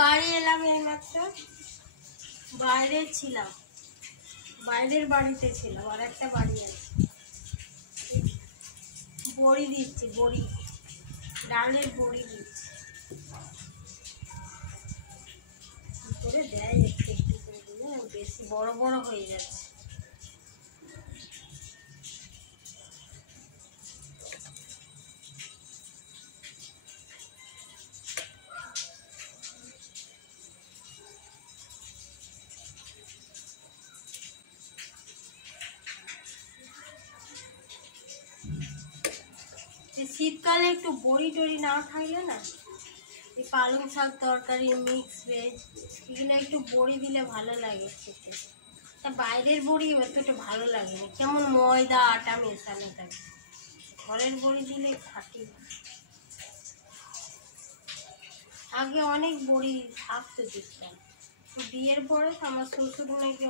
বাড়ি এলাম এইমাত্র, বাইরে ছিলাম, বাইরের বাড়িতে ছিলাম, আর একটা বাড়ি আছে। বড়ি দিচ্ছি, বড়ি, ডালের বড়ি দিচ্ছি। করে দেয় একটু একটু করে দিলে, বেশি বড় বড় হয়ে যাচ্ছে। শীতকালে একটু বড়ি টড়ি না খাইলে না, এই পালং শাক তরকারি, মিক্স ভেজ, এগুলো একটু বড়ি দিলে ভালো লাগে খেতে। বাইরের বড়ি অতটা ভালো লাগে না, কেমন ময়দা আটা মেশানো থাকে। ঘরের বড়ি দিলে খাটি। আগে অনেক বড়ি থাকতো দেখতাম, বিয়ের পরে আমার শ্বশুর নাকি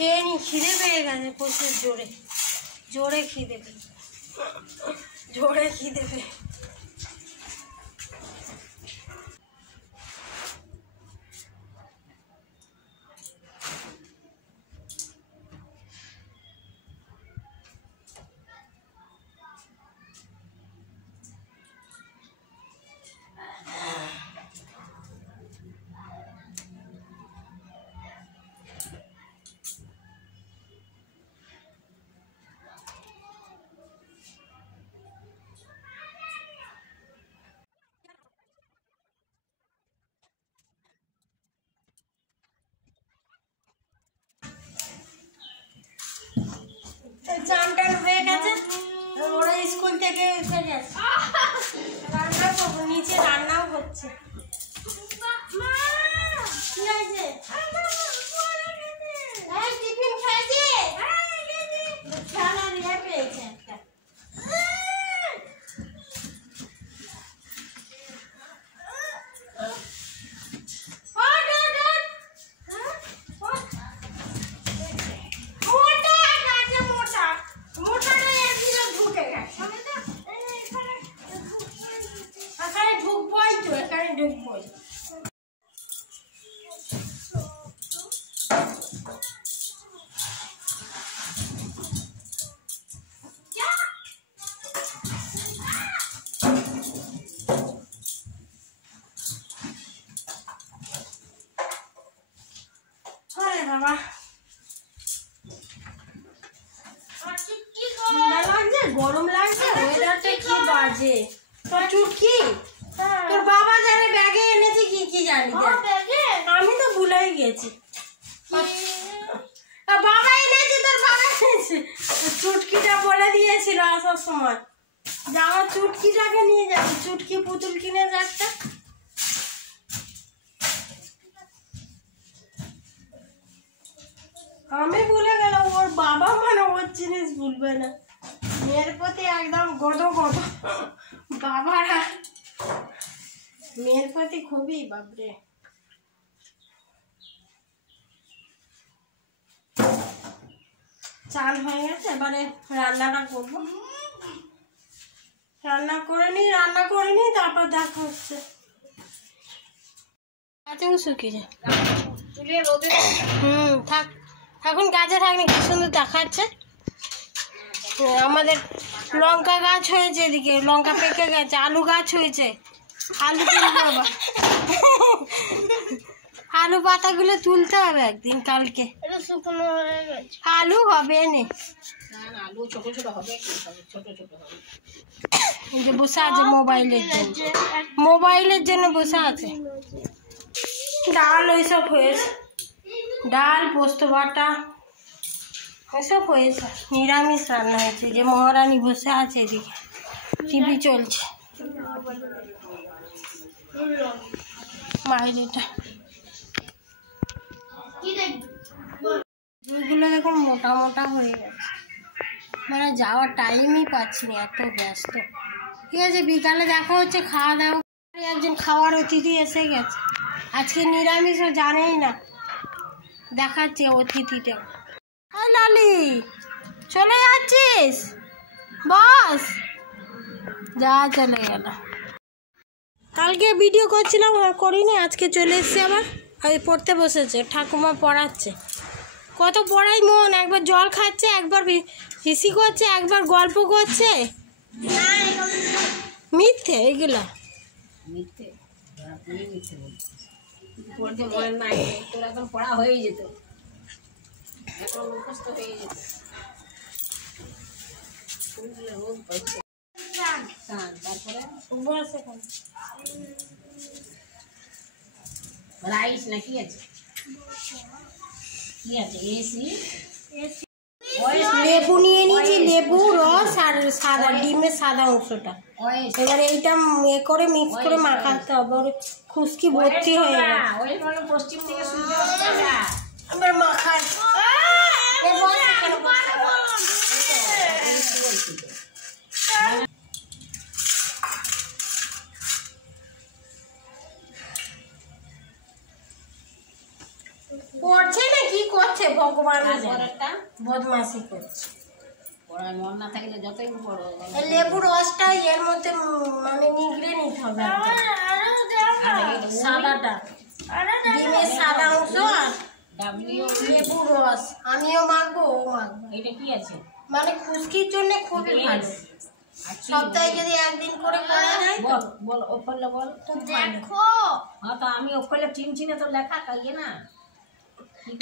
খেয়ে নি। খিদে পেয়ে গেছে প্রচুর, জোরে জোরে খিদে পেয়ে, জোরে খিদে পেয়ে। চান টান হয়ে গেছে, ওরা স্কুল থেকে এসে গেছে, রান্না করবো, নিচে রান্নাও হচ্ছে। কি হয়েছে? টিফিন খাইছে, খেলা নিয়ে পেয়েছে একটা। গরম লাগছে, ওয়েদারটা কি বাজে। তোর চুটকি তোর বাবা জানে ব্যাগে এনেছে কি কি জানি, আমি তো ভুলেই গেছি। বাবা এনেছে, তোর বাবা এনেছে। চুটকিটা বলে দিয়েছিল আসার সময় যে আমার চুটকিটাকে নিয়ে যাবে, চুটকি পুতুল কিনে যাচ্ছে। আমি ভুলে গেলাম, ওর বাবা মানে ওর জিনিস ভুলবে না। মেয়ের প্রতি একদম গদ গদ, বাবারা মেয়ের প্রতি খুবই, বাপরে। চান হয়ে গেছে, এবারে রান্নাটা করবো। রান্না করে নি তারপর দেখা হচ্ছে। গাছেও শুকিয়ে থাক, এখন গাছে থাকলে কি সুন্দর দেখাচ্ছে। আমাদের লঙ্কা গাছ হয়েছে, এদিকে লঙ্কা পেকে গেছে, আলু গাছ হয়েছে, আলু তুলবো আবার। আলু পাতাগুলো তুলতে হবে একদিন কালকে। শুকনো হয়ে গেছে, আলু হবে নে, আলু ছোট ছোট হবে, ছোট ছোট হবে। বসে আছে মোবাইলের জন্য বসে আছে। ডাল ওইসব হয়েছে, ডাল পোস্ত বাটা ওইসব হয়েছে। নিরামিষ রান্না হয়েছে। যে মহারানী বসে আছে এদিকে, টিভি চলছে বাইরেটা। এগুলো দেখুন মোটা মোটা হয়ে গেছে, মানে যাওয়ার টাইমই পাচ্ছি না, এত ব্যস্ত। ঠিক আছে, বিকালে দেখা হচ্ছে, খাওয়া দাওয়া। একজন খাওয়ার অতিথি এসে গেছে, আজকে নিরামিষও জানেই না, দেখাচ্ছে অতিথিটা। লালি চলে যাচ্ছিস? বস যা, চলে গেল। কালকে ভিডিও করছিলাম আর করিনি, আজকে চলে এসছে আবার। পড়তে বসেছে, ঠাকুমা পড়াচ্ছে। কত পড়াই মন, একবার জল খাচ্ছে, একবার হিসি করছে, একবার গল্প করছে। মিথ্যে এগুলা, মিথ্যে পড়তে মনে নাই। তোর এখন পড়া হয়ে যেত, এখন মুখস্থ হয়ে যেত। তারপরে রাইস না কি আছে, কি আছে? এসি লেবু নিয়ে নিয়েছি, লেবু রস আর সাদা ডিমের সাদা অংশটা। এবারে এইটা করে মিক্স করে মাখাতে হবে, ওর খুশকি ভর্তি হয়ে যাবে। পশ্চিম থেকে আবার মাখায় পড়ছে না কি করছে ভগবান, বদমাশি করছে। পড়ার মন না থাকলে যতই পড়ো, লেবু রসটা এর মধ্যে মানে নিগড়ে নিতে হবে, সাদাটা ডিমের সাদা অংশ আর লেবু রস। আমিও মাখবো, ও মাখবো। এটা কি আছে? মানে খুশকির জন্য খুবই ভালো। সপ্তাহে যদি একদিন করে করা যায়। বল বল, ও করলে বল। দেখো হ্যাঁ, তো আমি ও করলে চিনচিনে তো লেখা কাইয়ে না।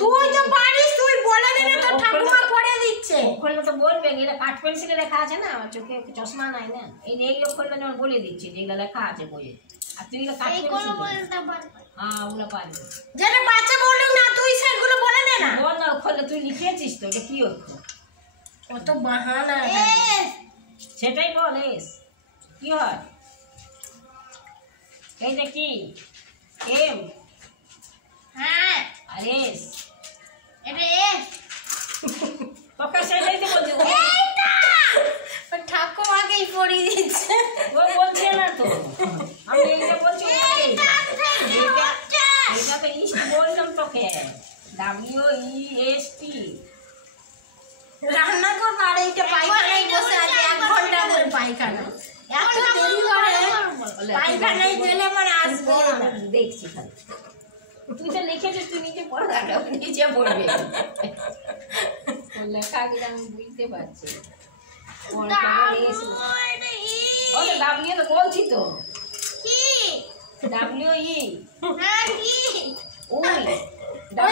তুই তো পারিস, তুই বলে দে না, তোর ঠাকুমা পড়ে দিচ্ছে। ওখানে তো বলবে, এটা কাঠ পেন্সিলে লেখা আছে না, আমার চোখে চশমা নাই না। এই ওখানে যেমন বলে দিচ্ছি যেগুলো লেখা আছে বইয়ে, আর তুই কাঠ পেন্সিল বলতে পারবি। হ্যাঁ, ওগুলো পারবি। যেটা বাচ্চা বলুক না, তুই সেগুলো বলে দে না। বল না, ওখানে তুই লিখেছিস তো, এটা কি অক্ষর? কত বাহানা, সেটাই বল। এস কি হয়? এইটা কি? এম। হ্যাঁ, আর এস। এটা এস। তোকে সেটাই তো বলছি, এইটা ঠাকুমাকেই পড়িয়ে দিচ্ছে। ও বলছে না তো, আমি এইটা বলছি। এটা তো ইস্ট বললাম তোকে, WEST। রান্না করবো আর এইটা পায়খানায় বসে আছে 1 ঘন্টা ধরে। পায়খানা এত দেরি করে, পায়খানায় গেলে মানে আসবে না। দেখছি খালি তুই তো লিখেছিস, তুই নিজে পড়া, নিচে পড়বে লেখা, কিন্তু আমি বুঝতে পারছি। ডাব্লিউ তো বলছি তো,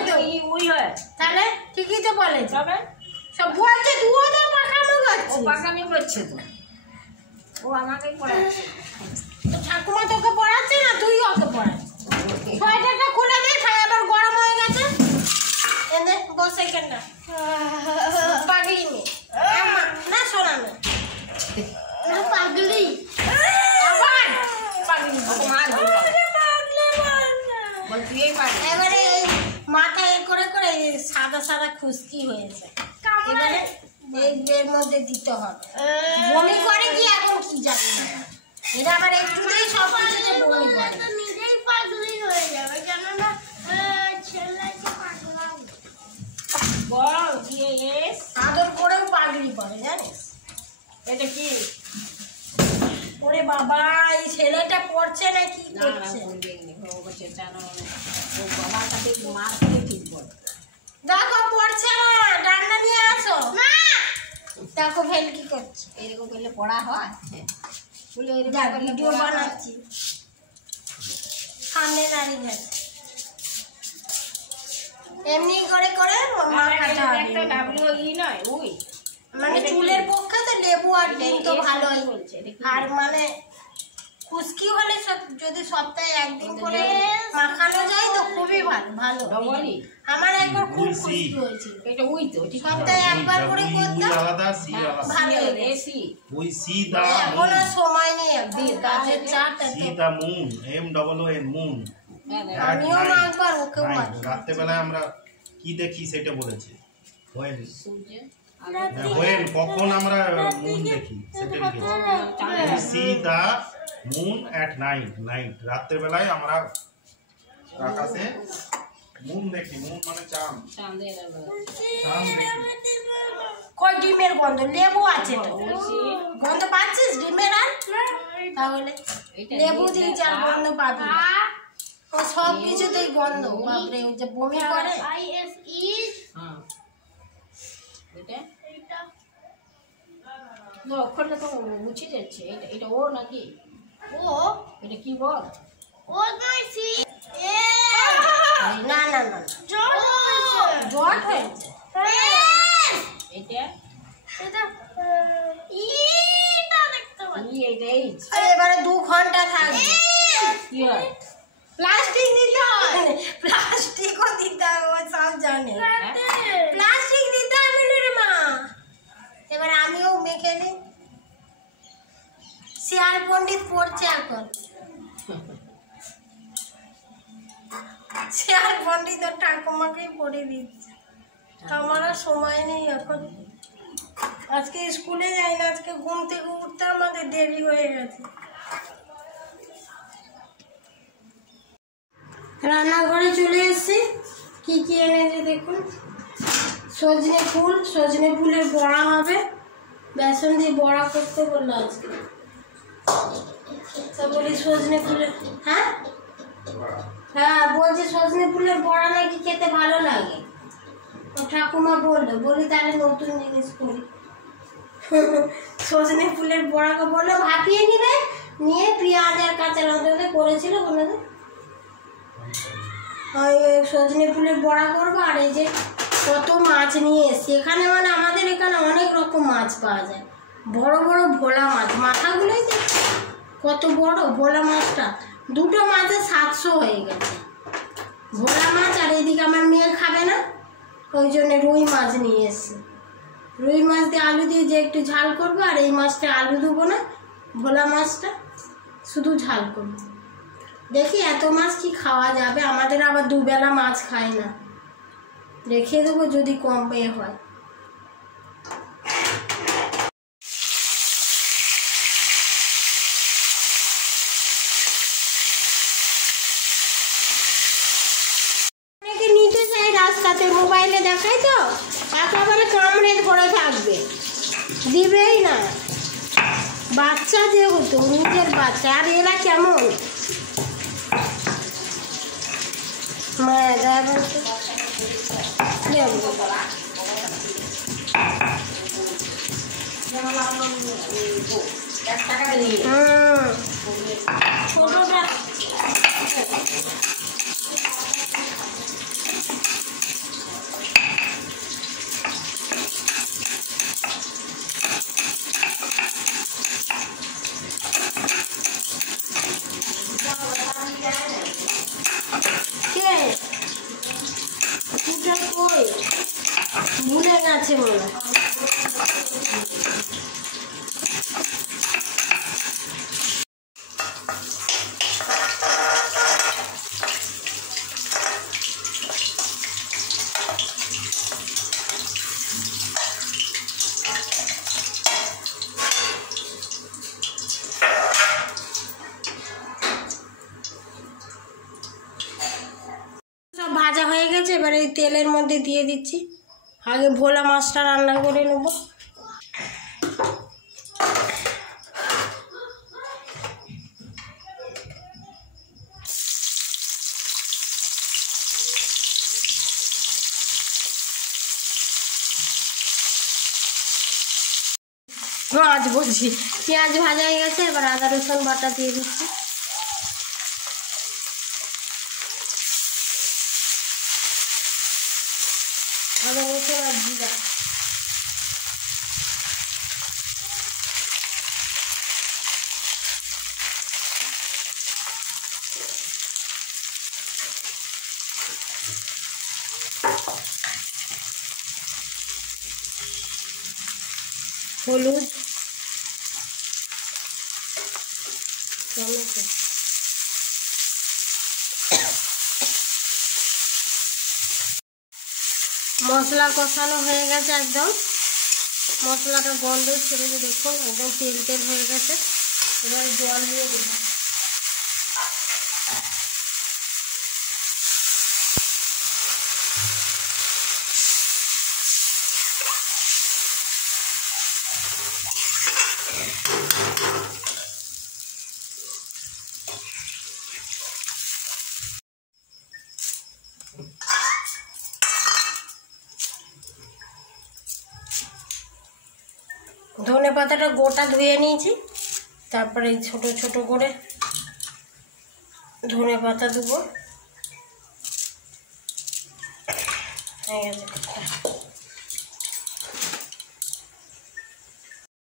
WE উই হয়, তাহলে ঠিকই তো বলে। তবে সব বলছে, তুইও তো পাকামি করছিস। ও পাকামি করছে তো, ও আমাকেই পড়াচ্ছে। তো ঠাকুমা তোকে পড়াচ্ছে না, তুই ওকে পড়াচ্ছিস। সোয়েটারটা খুলে দে, আবার গরম হয়ে গেছে। এনে বসে কেন পাগলি মেয়ে না, শোনা না পাগলি, আবার পাগলি এবারে মাথায় করে করে সাদা সাদা খুশকি হয়েছে। এবারে এর মধ্যে দিতে হবে। বমি করে কি এখন কি জানি না, এরা আবার একটুতেই সব কিছুতে বমি করে। নিজেই পাগলি হয়ে যাবে, কেননা ছেলেকে পাগলা বল দিয়ে এস আদর করেও পাগলি করে, জানিস? এটা কি? ওরে বাবা, এই ছেলেটা পড়ছে না কি করছে? দেখো পড়ছে না, ডান্ডা নিয়ে আসো। দেখো ভেল কি করছে। এরকম করলে পড়া হয়? ভিডিও বানাচ্ছি, সামনে দাঁড়িয়ে যাচ্ছে। এমনি করে করে মাখাতে হবে। একটা WE নয় ওই মানে চুলের পক্ষে তো লেবু আর ডিম তো ভালোই বলছে। আর মানে খুশকি হলে যদি সপ্তাহে একদিন করে মাখানো যায় তো খুবই ভালো ভালো। আমার একবার খুব খুশকি হয়েছিল। এটা ওই তো সপ্তাহে একবার করে করতাম আলাদা সি আলাদা ভালো এসি ওই সি দা কোনো সময় নেই একদিন কাজের চাপটা see the moon MOON moon আমিও মাখবো আর ওকেও মাখবো। রাত্রেবেলায় আমরা কি দেখি সেটা বলেছে হোয়েন সূর্য হোয়েন কখন আমরা মুন দেখি সেটা লিখেছে see the moon at night রাত্রেবেলায় আমরা আকাশে মুন দেখি মুন মানে চাঁদ চাঁদের চাঁদ দেখি কই ডিমের গন্ধ লেবু আছে তো গন্ধ পাচ্ছিস ডিমের আর তাহলে লেবু দিয়ে চাল গন্ধ পাবি ও সব কিছুতেই গন্ধ বাপরে ও যে বমি করে হ্যাঁ এটা তো অক্ষরটা তো মুছে যাচ্ছে এটা এটা ও নাকি ও এটা কি বল ও গাইছি এ না না না জট হয়েছে এটা এটা দেখতে ই এটা এইচ এবারে 2 ঘন্টা থাকবে কি হয় প্লাস্টিক দিতে হয় প্লাস্টিকও দিতে হবে ও সব জানে প্লাস্টিক দিতে হবে রে মা এবার আমিও মেখে নিই শিয়াল পণ্ডিত পড়ছে এখন শিয়াল পণ্ডিত ওর ঠাকুমাকেই পড়ে দিচ্ছে আমার আর সময় নেই এখন আজকে স্কুলে যাই না আজকে ঘুম থেকে উঠতে আমাদের দেরি হয়ে গেছে রান্নাঘরে চলে এসেছি কি কি এনেছে দেখুন সজনে ফুলের বড়া হবে বেসন দিয়ে বড়া করতে বললো আজকে তা বলি সজনে ফুলের হ্যাঁ হ্যাঁ বলছে সজনে ফুলের বড়া নাকি খেতে ভালো লাগে ও ঠাকুমা বলি তাহলে নতুন জিনিস করি সজনে ফুলের বড়াকে বললো ভাপিয়ে নিবে নিয়ে পেঁয়াজ আর কাঁচা লঙ্কা করেছিল ওনাদের সজনে ফুলের বড়া করবো আর এই যে কত মাছ নিয়ে এসছি এখানে মানে আমাদের এখানে অনেক রকম মাছ পাওয়া যায় বড় বড় ভোলা মাছ মাথাগুলোই দেখছি কত বড় ভোলা মাছটা দুটো মাছে 700 হয়ে গেছে ভোলা মাছ আর এদিকে আমার মেয়ে খাবে না ওই জন্য রুই মাছ নিয়ে এসছি রুই মাছ দিয়ে আলু দিয়ে যে একটু ঝাল করবো আর এই মাছটা আলু দেবো না ভোলা মাছটা শুধু ঝাল করবো দেখি এত মাছ কি খাওয়া যাবে আমাদের আবার দুবেলা মাছ খায় না রেখে দেবো যদি কম পেয়ে হয় অনেকে নিতে চাই রাস্তাতে মোবাইলে দেখায় তো একেবারে কামড়ে ধরে থাকবে দিবেই না বাচ্চা যেহেতু নিজের বাচ্চা আর এরা কেমন ছোটটা ভুলে গেছে মনে সব ভাজা হয়ে গেছে এবার এই তেলের মধ্যে দিয়ে দিচ্ছি আগে ভোলা মাছটা রান্না করে নেব মাছ বলছি পেঁয়াজ ভাজা হয়ে গেছে এবার আদা রসুন বাটা দিয়ে দিচ্ছি আদা রসুন আর জিরা। হলুদ, টমেটো, মশলা কষানো হয়ে গেছে একদম। মশলাটা গন্ধ ছেড়ে দেখুন একদম তেল তেল হয়ে গেছে। এবার জল দিয়ে দেব। ধনে পাতাটা গোটা ধুয়ে নিয়েছি, তারপরে ছোট ছোট করে ধনে পাতা দেবো। হয়ে গেছে।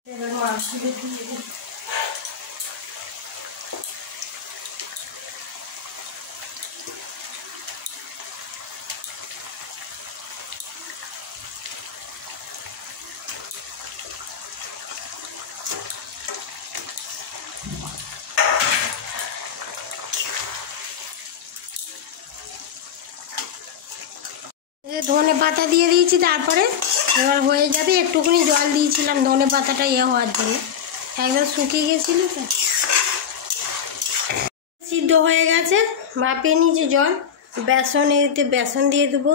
এবার মাছগুলো দিয়ে দিই। ধনে পাতা দিয়ে দিয়েছি, তারপরে এবার হয়ে যাবে। একটুখানি জল দিয়েছিলাম ধনে পাতাটা হওয়ার জন্য, একদম শুকিয়ে গেছিল তো। সিদ্ধ হয়ে গেছে, ভাপিয়ে নিয়েছি জল। বেসন দিয়ে দেবো,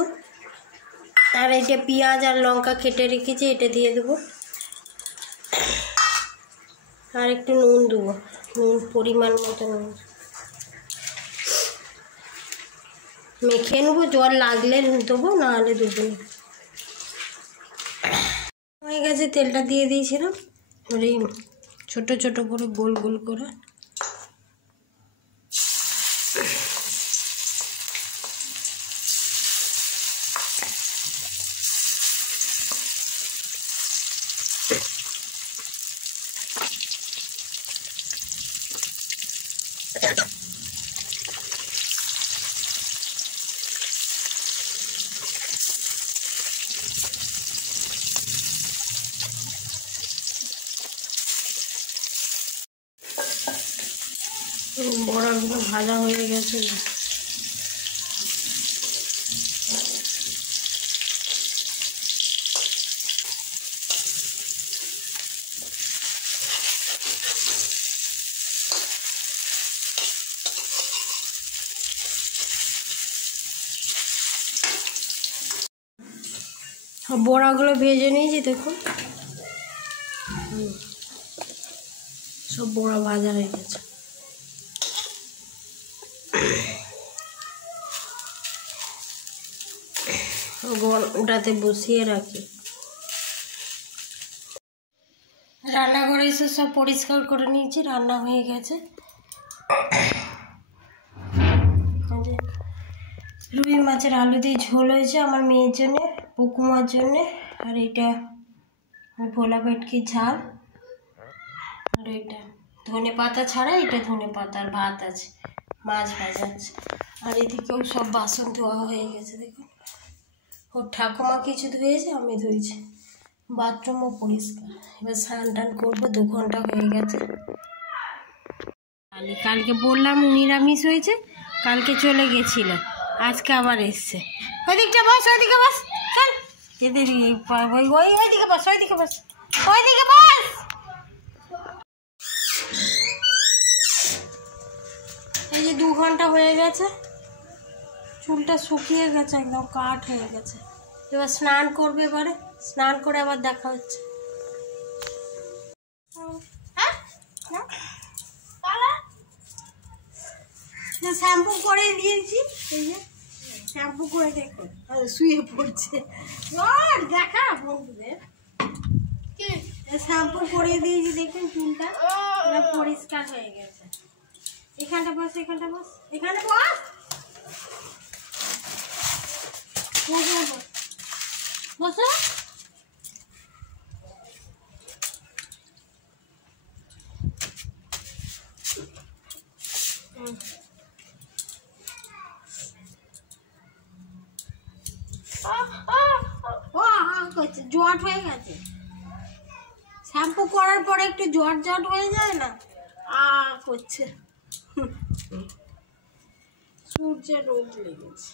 আর এটা পেঁয়াজ আর লঙ্কা কেটে রেখেছি, এটা দিয়ে দেবো। আর একটু নুন দেবো, নুন পরিমাণ মতো নুন মেখে নেবো। জল লাগলে দেবো, নাহলে দেবো না। হয়ে গেছে, তেলটা দিয়ে দিয়েছিলাম। এবার এই ছোটো ছোটো করে গোল গোল করে বড়াগুলো ভাজা হয়ে গেছে। বড়াগুলো ভেজে নিয়েছি, দেখুন সব বড়া ভাজা হয়ে গেছে। ওটাতে বসিয়ে রাখি। রান্নাঘরে এসে সব পরিষ্কার করে নিয়েছি, রান্না হয়ে গেছে। রুই মাছের আলু দিয়ে ঝোল হয়েছে আমার মেয়ের জন্যে, পুকুমার জন্যে। আর এটা ভোলা ভেটকির ঝাল। আর এটা ধনে পাতা ছাড়া, এটা ধনে পাতা আর ভাত আছে, মাছ ভাজা আছে। আর এদিকেও সব বাসন ধোয়া হয়ে গেছে, দেখুন। ওর ঠাকুমা কিছু ধুয়েছে, আমি ধুয়েছি। বাথরুমও পরিষ্কার। এবার স্নান টান করবো, 2 ঘন্টা হয়ে গেছে। কালকে বললাম নিরামিষ হয়েছে, কালকে চলে গেছিল, আজকে আবার এসছে। ওইদিকটা বস, ওইদিকে বস, চল। এদের ওইদিকে বস, ওইদিকে বস, ওইদিকে বস। এই যে 2 ঘন্টা হয়ে গেছে, চুলটা শুকিয়ে গেছে, একদম কাঠ হয়ে গেছে। এবার স্নান করবে, এবারে স্নান করে আবার দেখা হচ্ছে। শ্যাম্পু করে দিয়েছি, এই যে শ্যাম্পু করে দেখুন শুয়ে পড়ছে। দেখা বন্ধুদের শ্যাম্পু করে দিয়েছি, দেখুন চুলটা পরিষ্কার হয়ে গেছে। এখানটা বস, এখানটা বস, এখানে বস, ও করছে, জট হয়ে গেছে। শ্যাম্পু করার পরে একটু জট হয়ে যায় না, করছে। সূর্যের রোদ লেগেছে।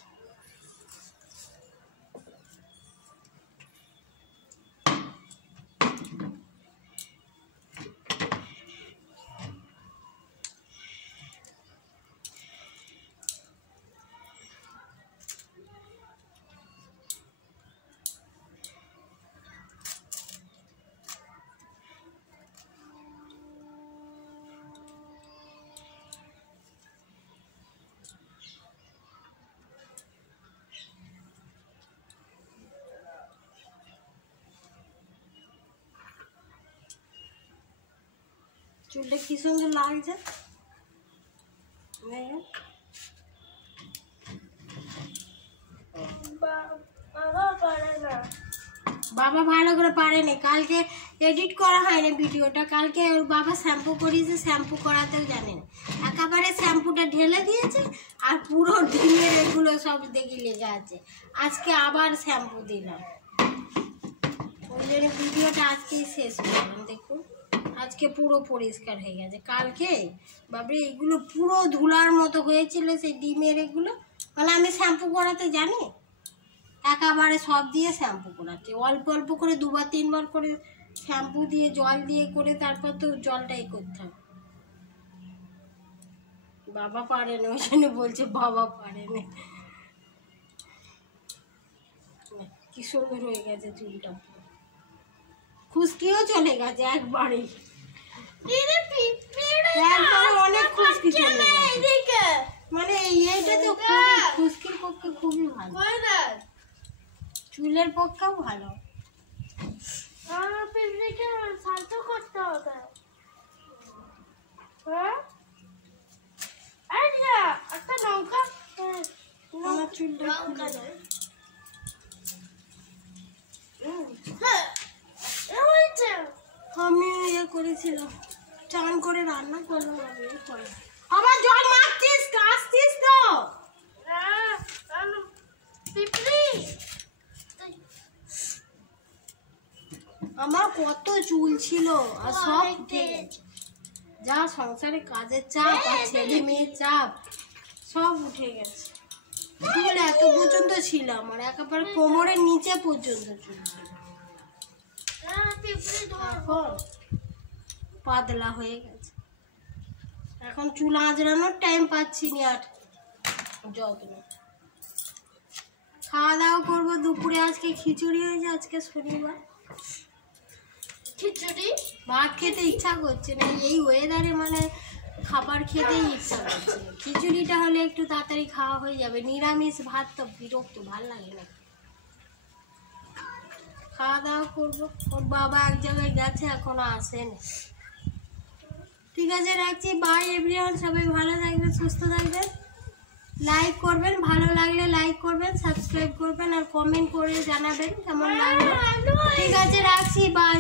চুলটা কি সুন্দর লাগছে। বাবা ভালো করে পারেনি, কালকে এডিট করা হয়নি ভিডিওটা। কালকে ওর বাবা শ্যাম্পু করিয়েছে, শ্যাম্পু করাতেও জানেন, একেবারে শ্যাম্পুটা ঢেলে দিয়েছে আর পুরো ডিমের এগুলো সব দেখি লেগে আছে। আজকে আবার শ্যাম্পু দিলাম, ওই জন্য ভিডিওটা আজকেই শেষ করলাম। দেখুন আজকে পুরো পরিষ্কার হয়ে গেছে। কালকে বাবরে এগুলো পুরো ধুলার মতো হয়েছিল, সেই ডিমের এগুলো, মানে আমি শ্যাম্পু করাতে জানি, একেবারে সব দিয়ে শ্যাম্পু করাতে, অল্প অল্প করে 2-3 বার করে শ্যাম্পু দিয়ে জল দিয়ে করে তারপর তো জলটাই করতে হবে। বাবা পারে না, ওই জন্য বলছে বাবা পারে না। কি সুন্দর হয়ে গেছে চুলটা, খুশকিও চলে গেছে একবারে, অনেক খুশকি চলে গেছে। মানে এইটা তো খুশকির পক্ষে খুবই ভালো, চুলের পক্ষেও ভালো। করতে হবে একটা লঙ্কা, আমার চুলটা খুলে যায়। আমি ইয়ে করেছিলাম, চান করে রান্না করলাম। আমার জল মারছিস, কাশছিস তো। আমার কত চুল ছিল আর সব উঠে গেছে, যা সংসারে কাজের চাপ আর ছেলে মেয়ের চাপ সব উঠে গেছে। চুল এত পর্যন্ত ছিল আমার, একেবারে কোমরের নিচে পর্যন্ত চুল ছিল, এখন পাতলা হয়ে গেছে। এখন চুল আঁচড়ানোর টাইম পাচ্ছি না আর যত্ন। খাওয়া দাওয়া করবো দুপুরে, আজকে খিচুড়ি হয়েছে, আজকে শনিবার। খিচুড়ি ভাত খেতে ইচ্ছা করছে না, এই ওয়েদারে মানে খাবার খেতেই ইচ্ছা করছে। খিচুড়িটা হলে একটু তাড়াতাড়ি খাওয়া হয়ে যাবে, নিরামিষ ভাত তো বিরক্ত, ভাল লাগে না। খাওয়া দাওয়া করবো, ওর বাবা এক জায়গায় গেছে, এখনো আসেনি। ঠিক আছে, রাখছি, বাই এভরিওয়ান। সবাই ভালো থাকবেন, সুস্থ থাকবেন, লাইক করবেন, ভালো লাগলে লাইক করবেন, সাবস্ক্রাইব করবেন আর কমেন্ট করে জানাবেন কেমন লাগলো। ঠিক আছে, রাখছি, বাই।